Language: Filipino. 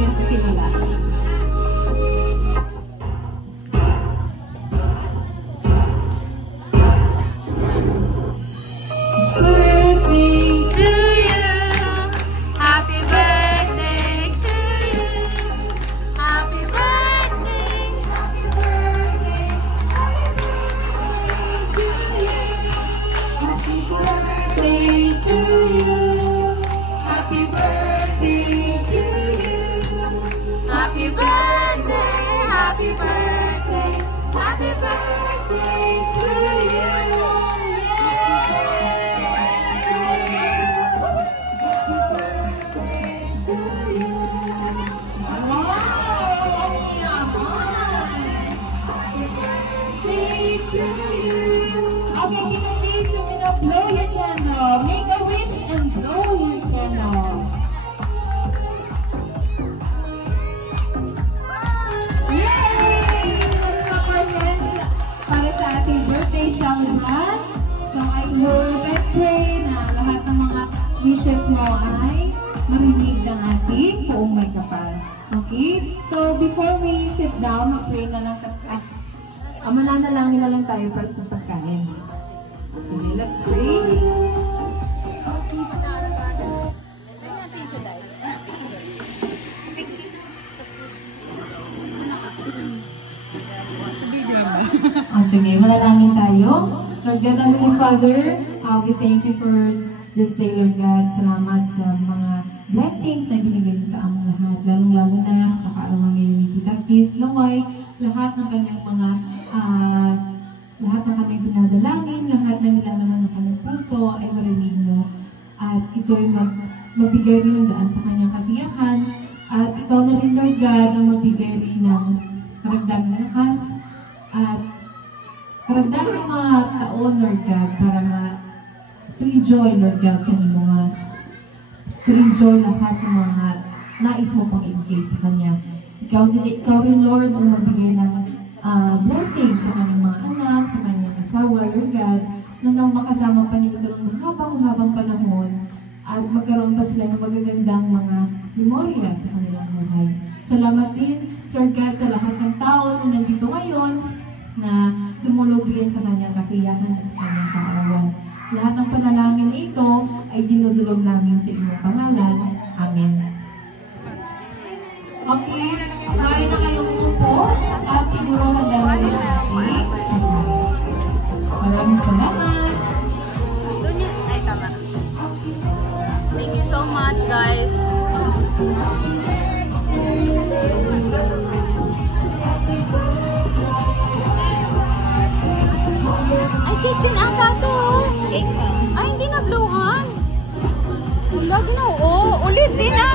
natin sa simula. Blow your candle. Make a wish and blow your candle. Yay! Let's clap our hands para sa ating birthday celebration. So I hope and pray na lahat ng mga wishes mo ay marinig ng ating buong may kapal. Okay? So before we sit down, mag-pray na lang. Mananalangin na lang tayo para sa pagkain. Okay, let's pray. Sige, manalangin tayo. Lord God, Heavenly Father, we thank you for this day, Lord God. Salamat sa mga blessings na binigay mo sa aming lahat. Lalong-lalo na sa kaarawan ngayon ni Tita Kiss, Laway, lahat ng kanyang mga lahat ng kanyang dinadalangin, lahat ng nilalaman ng kanyang puso ay marinig mo. At ito ay magbigay rin ng daan sa kanyang kasiyahan. At ikaw na rin, Lord God, ang magbigay rin ng karagdagang lakas at karagdagang mga taon, Lord God, para to enjoy, Lord God, sa inyo mga to enjoy lahat ng mga nais mo pang ibigay sa kanya. Ikaw rin, Lord, ang magbigay ng blessing sa kanyang mga anak, sa kanyang asawa, Lord God, na nang makasama pa nila ng habang panahon at magkaroon pa sila ng magagandang mga memorya sa kanilang buhay. Salamat din, Lord God, sa lahat ng tao na nandito ngayon na dumulubin sa kanyang kasiyahan at sa kanyang kaarawan. Lahat ng panalangin na ito ay dinudulog namin sa inyong pangalan. Amen. Okay, mari na kayong umupo at siguro magdala rin natin. Maraming salamat. Doon yun. Ay, tama. Thank you so much, guys. Ay, cake din ata to. Ay, hindi na blowhan. Lagi na, oo. Ulit din ah.